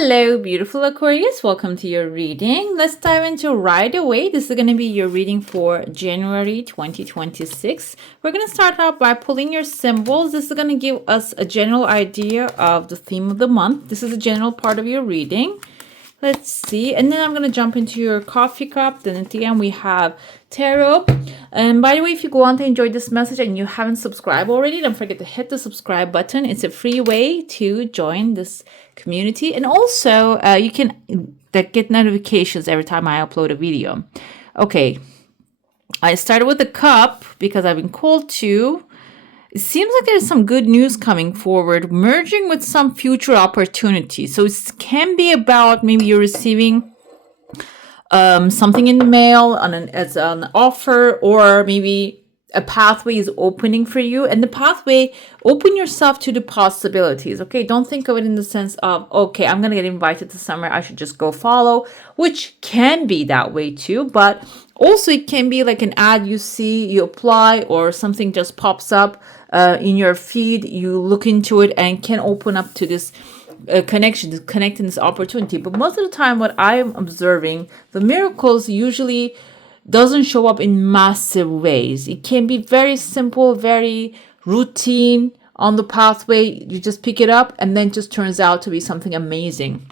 Hello, beautiful Aquarius. Welcome to your reading. Let's dive into right away. This is going to be your reading for January 2026. We're going to start out by pulling your symbols. This is going to give us a general idea of the theme of the month. This is a general part of your reading. Let's see. And then I'm going to jump into your coffee cup. Then at the end, we have tarot. And by the way, if you go on to enjoy this message and you haven't subscribed already, don't forget to hit the subscribe button. It's a free way to join this community. And also, you can get notifications every time I upload a video. Okay. I started with the cup because I've been called to. It seems like there's some good news coming forward, merging with some future opportunities. So it can be about maybe you're receiving something in the mail as an offer, or maybe a pathway is opening for you. And the pathway, open yourself to the possibilities. Okay, don't think of it in the sense of, okay, I'm going to get invited to somewhere, I should just go follow, which can be that way too. But also it can be like an ad you see, you apply, or something just pops up in your feed, you look into it and can open up to this connection, to connect in this opportunity. But most of the time what I'm observing, the miracles usually doesn't show up in massive ways. It can be very simple, very routine on the pathway. You just pick it up and then just turns out to be something amazing.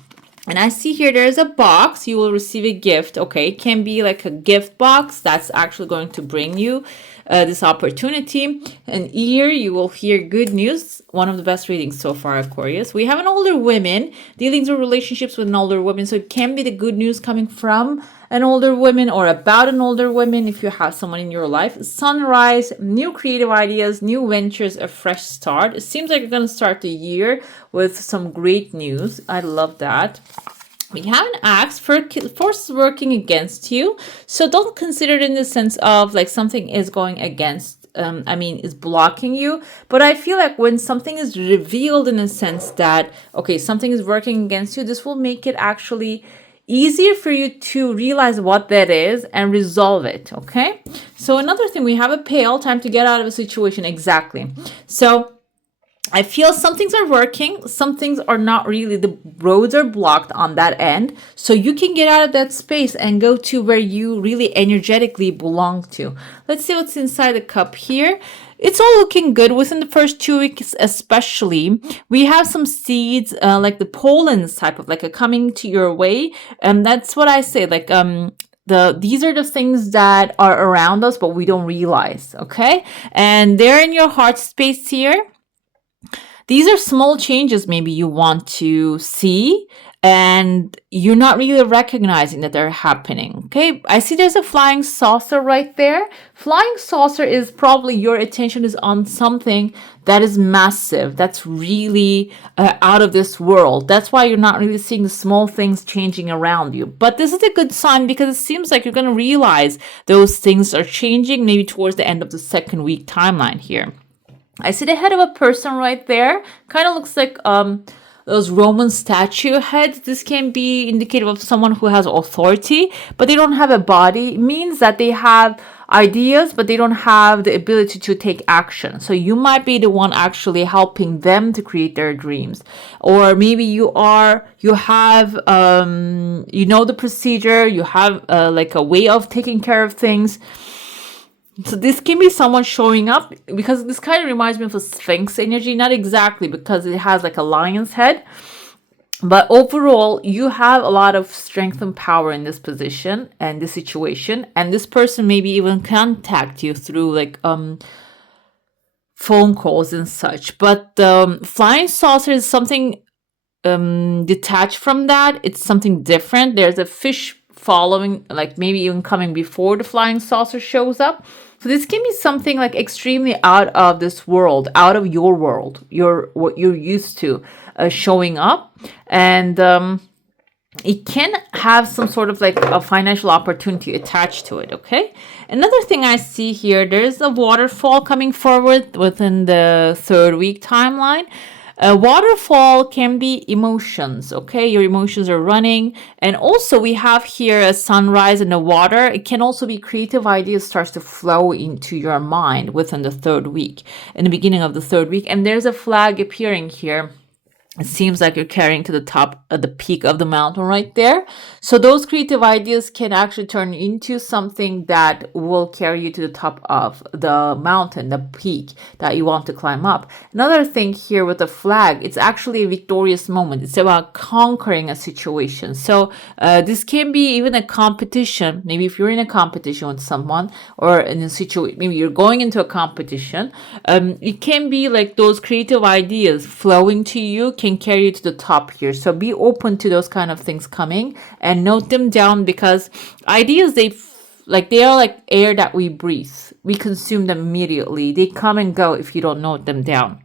And I see here there's a box. You will receive a gift. Okay, it can be like a gift box that's actually going to bring you this opportunity. And here you will hear good news. One of the best readings so far, Aquarius. We have an older woman, dealings with relationships with an older woman. So it can be the good news coming from an older woman or about an older woman if you have someone in your life. Sunrise, new creative ideas, new ventures, a fresh start. It seems like you're going to start the year with some great news. I love that. We have an axe for forces working against you. So don't consider it in the sense of like something is going against, is blocking you. But I feel like when something is revealed in a sense that, okay, something is working against you, this will make it actually easier for you to realize what that is and resolve it. Okay. So another thing, we have a pail, time to get out of a situation. Exactly. So I feel some things are working, some things are not really. The roads are blocked on that end. So you can get out of that space and go to where you really energetically belong to. Let's see what's inside the cup here. It's all looking good within the first 2 weeks, especially. We have some seeds, like the pollens type of like coming to your way. And that's what I say, like, these are the things that are around us, but we don't realize. Okay. And they're in your heart space here. These are small changes maybe you want to see and you're not really recognizing that they're happening. Okay, I see there's a flying saucer right there. Flying saucer is probably your attention is on something that is massive, that's really out of this world. That's why you're not really seeing the small things changing around you. But this is a good sign because it seems like you're going to realize those things are changing maybe towards the end of the second week timeline here. I see the head of a person right there. Kind of looks like those Roman statue heads. This can be indicative of someone who has authority, but they don't have a body. It means that they have ideas, but they don't have the ability to take action. So you might be the one actually helping them to create their dreams. Or maybe you have, the procedure, you have like a way of taking care of things. So this can be someone showing up because this kind of reminds me of a Sphinx energy. Not exactly because it has like a lion's head. But overall, you have a lot of strength and power in this position and this situation. And this person maybe even contact you through like phone calls and such. But flying saucer is something detached from that. It's something different. There's a fish following, like maybe even coming before the flying saucer shows up. So this can be something like extremely out of this world, out of your world, what you're used to showing up. And it can have some sort of like a financial opportunity attached to it. Okay. Another thing I see here, there's a waterfall coming forward within the third week timeline. A waterfall can be emotions, okay? Your emotions are running. And also we have here a sunrise in the water. It can also be creative ideas starts to flow into your mind within the third week, in the beginning of the third week. And there's a flag appearing here. It seems like you're carrying to the top of the peak of the mountain right there. So those creative ideas can actually turn into something that will carry you to the top of the mountain, the peak that you want to climb up. Another thing here with the flag, it's actually a victorious moment. It's about conquering a situation. So this can be even a competition. Maybe if you're in a competition with someone, or in a situation, maybe you're going into a competition, it can be like those creative ideas flowing to you can carry you to the top here. So be open to those kind of things coming and note them down, because ideas, they are like air that we breathe. We consume them immediately. They come and go if you don't note them down.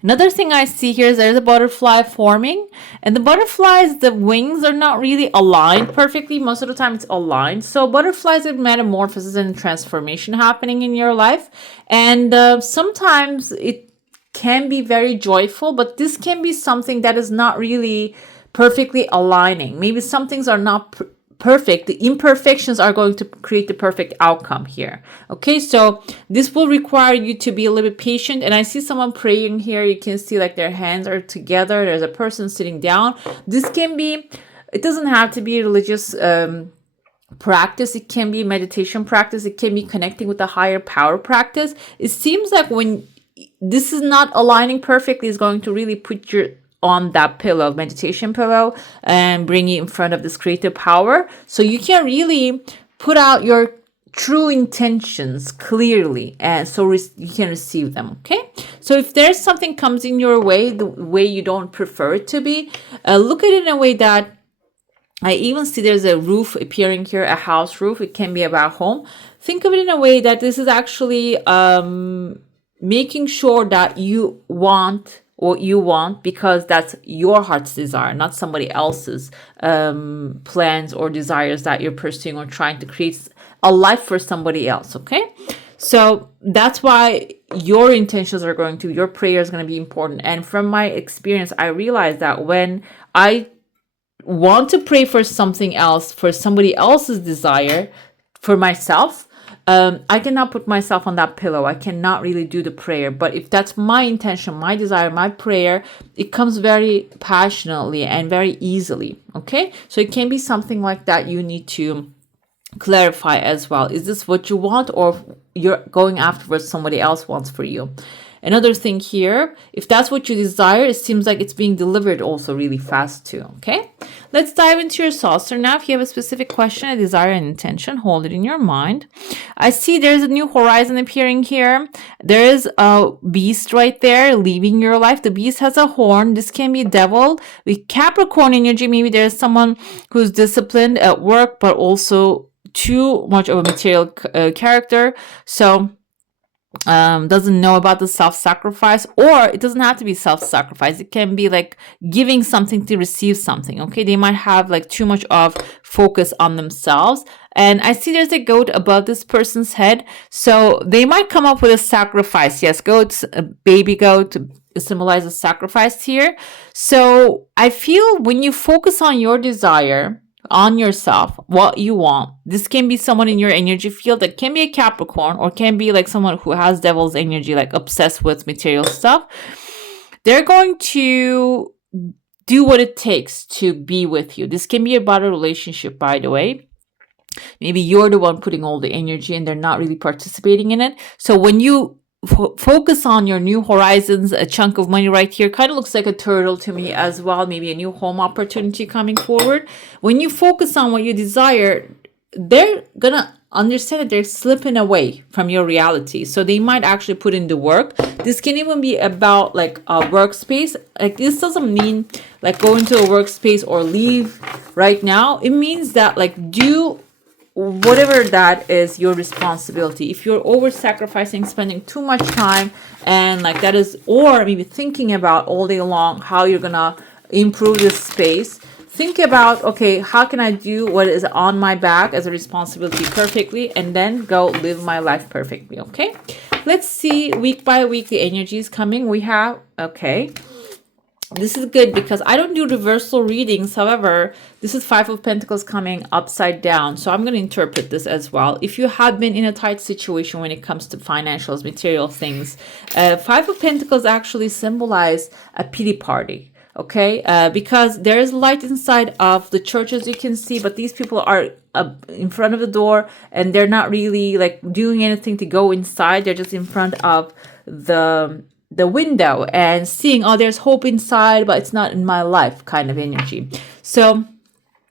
Another thing I see here is there's a butterfly forming, and the butterflies, the wings are not really aligned perfectly. Most of the time it's aligned. So butterflies have metamorphosis and transformation happening in your life. And sometimes it can be very joyful, but this can be something that is not really perfectly aligning. Maybe some things are not perfect. The imperfections are going to create the perfect outcome here. Okay, so this will require you to be a little bit patient. And I see someone praying here. You can see like their hands are together. There's a person sitting down. This can be, it doesn't have to be religious practice. It can be meditation practice. It can be connecting with a higher power practice. It seems like when this is not aligning perfectly, is going to really put your on that pillow, meditation pillow, and bring you in front of this creative power. So you can really put out your true intentions clearly, and so you can receive them. Okay. So if there's something comes in your way, the way you don't prefer it to be, look at it in a way that, I even see there's a roof appearing here, a house roof. It can be about home. Think of it in a way that this is actually making sure that you want what you want, because that's your heart's desire, not somebody else's plans or desires that you're pursuing or trying to create a life for somebody else. Okay, so that's why your intentions are going to, your prayer is going to be important. And from my experience, I realized that when I want to pray for something else, for somebody else's desire, for myself, I cannot put myself on that pillow. I cannot really do the prayer. But if that's my intention, my desire, my prayer, it comes very passionately and very easily. Okay, so it can be something like that. You need to clarify as well. Is this what you want, or you're going after what somebody else wants for you? Another thing here, if that's what you desire, it seems like it's being delivered also really fast too. Okay, let's dive into your saucer now. If you have a specific question, a desire, and intention, hold it in your mind. I see there's a new horizon appearing here. There is a beast right there leaving your life. The beast has a horn. This can be devil. With Capricorn energy, maybe there's someone who's disciplined at work, but also too much of a material character. So doesn't know about the self-sacrifice, or it doesn't have to be self-sacrifice. It can be like giving something to receive something. Okay, they might have like too much of focus on themselves. And I see there's a goat above this person's head, so they might come up with a sacrifice. Yes, goats, a baby goat symbolizes sacrifice here. So I feel when you focus on your desire, on yourself, what you want, this can be someone in your energy field. That can be a Capricorn, or can be like someone who has devil's energy, like obsessed with material stuff. They're going to do what it takes to be with you. This can be about a relationship, by the way. Maybe you're the one putting all the energy and they're not really participating in it. So when you focus on your new horizons, a chunk of money right here kind of looks like a turtle to me as well. Maybe a new home opportunity coming forward. When you focus on what you desire, they're gonna understand that they're slipping away from your reality. So they might actually put in the work. This can even be about like a workspace. Like this doesn't mean like go into a workspace or leave right now. It means that like do whatever that is your responsibility. If you're over sacrificing, spending too much time, and like that is, or maybe thinking about all day long how you're gonna improve this space, think about, okay, how can I do what is on my back as a responsibility perfectly, and then go live my life perfectly. Okay, let's see week by week the energies coming. We have, okay, this is good because I don't do reversal readings. However, this is Five of Pentacles coming upside down. So I'm going to interpret this as well. If you have been in a tight situation when it comes to financials, material things, Five of Pentacles actually symbolize a pity party. okay? Because there is light inside of the church, as you can see, but these people are in front of the door, and they're not really like doing anything to go inside. They're just in front of the window and seeing, oh, there's hope inside, but it's not in my life kind of energy. So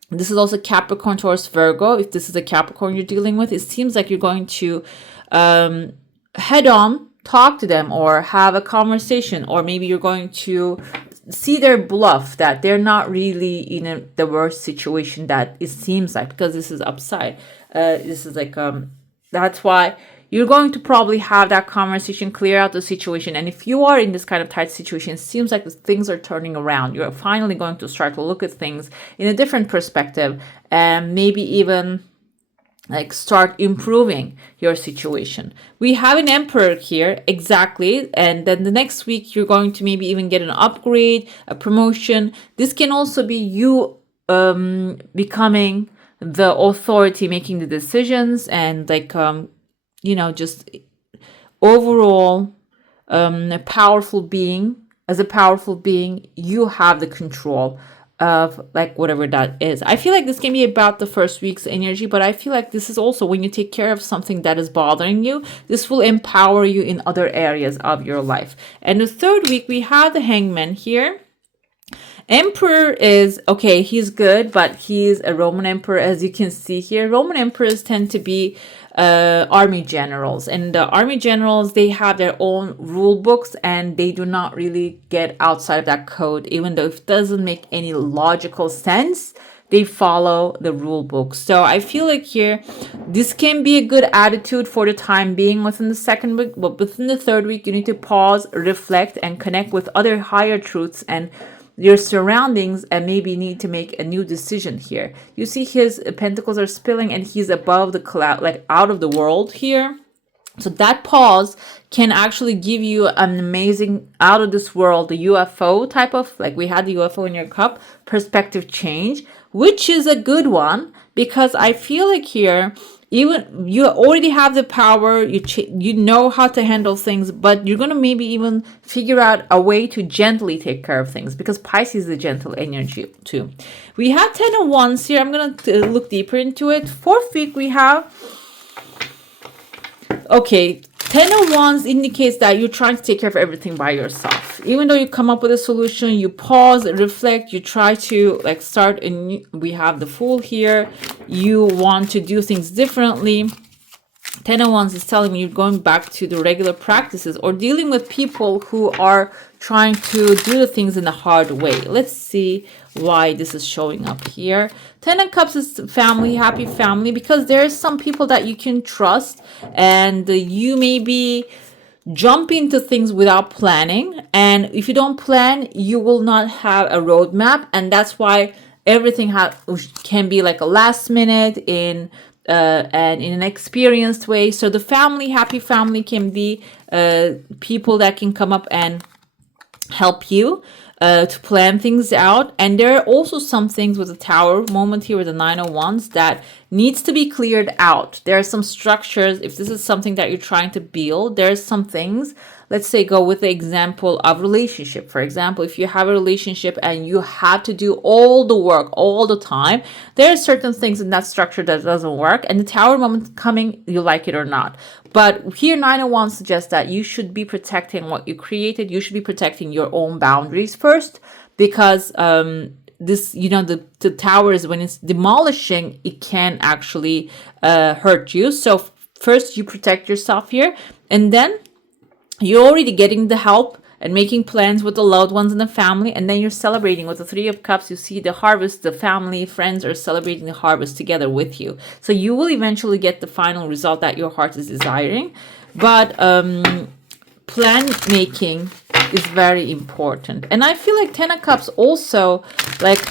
this is also Capricorn, Taurus, Virgo. If this is a Capricorn you're dealing with, it seems like you're going to head on talk to them or have a conversation, or maybe you're going to see their bluff, that they're not really in the worst situation that it seems like, because this is upside. This is like that's why you're going to probably have that conversation, clear out the situation. And if you are in this kind of tight situation, it seems like things are turning around. You're finally going to start to look at things in a different perspective, and maybe even like start improving your situation. We have an Emperor here, exactly. And then the next week, you're going to maybe even get an upgrade, a promotion. This can also be you becoming the authority, making the decisions, and like just overall a powerful being. As a powerful being, you have the control of like whatever that is. I feel like this can be about the first week's energy, but I feel like this is also when you take care of something that is bothering you, this will empower you in other areas of your life. And the third week, we have the Hangman here. Emperor is okay, he's good, but he's a Roman emperor, as you can see here. Roman emperors tend to be army generals, and the army generals, they have their own rule books, and they do not really get outside of that code. Even though it doesn't make any logical sense, they follow the rule book. So I feel like here, this can be a good attitude for the time being within the second week, but within the third week, you need to pause, reflect, and connect with other higher truths and your surroundings, and maybe need to make a new decision here. You see his pentacles are spilling, and he's above the cloud, like out of the world here. So that pause can actually give you an amazing, out of this world, the UFO type of, like we had the UFO in your cup, perspective change, which is a good one, because I feel like here, even you already have the power, you know how to handle things, but you're going to maybe even figure out a way to gently take care of things, because Pisces is a gentle energy too. We have 10 of Wands here. I'm going to look deeper into it. Fourth week, we have, okay, 10 of Wands indicates that you're trying to take care of everything by yourself. Even though you come up with a solution, you pause, reflect, you try to like start a new, we have the Fool here. You want to do things differently. 10 of Wands is telling me you're going back to the regular practices, or dealing with people who are trying to do the things in a hard way. Let's see why this is showing up here. 10 of Cups is family, happy family, because there's some people that you can trust, and you maybe jump into things without planning. And if you don't plan, you will not have a roadmap. And that's why everything can be like a last minute and in an experienced way. So the family, happy family, can be people that can come up and help you to plan things out. And there are also some things with the Tower moment here with the 9 of Wands that needs to be cleared out. There are some structures. If this is something that you're trying to build, there's some things. Let's say go with the example of relationship. For example, if you have a relationship and you have to do all the work all the time, there are certain things in that structure that doesn't work. And the Tower moment coming, you like it or not. But here, 9 of Wands suggests that you should be protecting what you created. You should be protecting your own boundaries first, because this, the towers, when it's demolishing, it can actually hurt you. So first you protect yourself here, and then you're already getting the help and making plans with the loved ones in the family, and then you're celebrating with the 3 of Cups. You see the harvest, the family, friends are celebrating the harvest together with you. So you will eventually get the final result that your heart is desiring. But plan making is very important. And I feel like 10 of Cups also like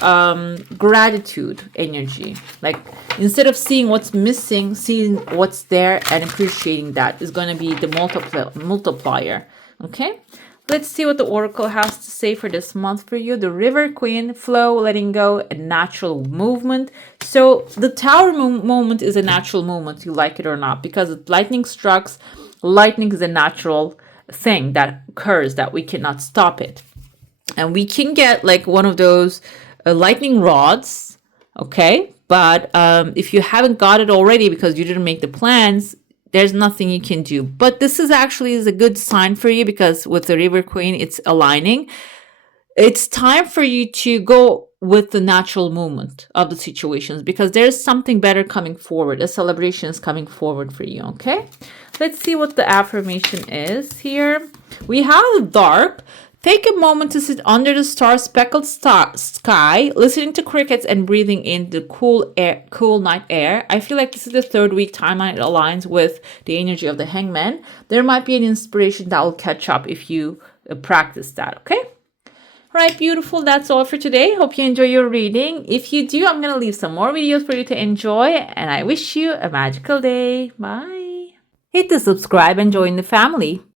gratitude energy. Like instead of seeing what's missing, seeing what's there and appreciating that is going to be the multiplier. Okay. Let's see what the Oracle has to say for this month for you. The River Queen, flow, letting go, a natural movement. So the Tower moment is a natural movement, you like it or not, because lightning strikes. Lightning is a natural thing that occurs, that we cannot stop it. And we can get like one of those lightning rods, okay? But if you haven't got it already because you didn't make the plans, there's nothing you can do. But this is actually a good sign for you because with the River Queen, it's aligning. It's time for you to go with the natural movement of the situations because there's something better coming forward. A celebration is coming forward for you, okay? Let's see what the affirmation is here. We have the dark. Take a moment to sit under the star-speckled sky, listening to crickets and breathing in the cool night air. I feel like this is the 3rd week timeline. It aligns with the energy of the Hangman. There might be an inspiration that will catch up if you practice that, okay? All right, beautiful. That's all for today. Hope you enjoy your reading. If you do, I'm going to leave some more videos for you to enjoy, and I wish you a magical day. Bye. Hit the subscribe and join the family.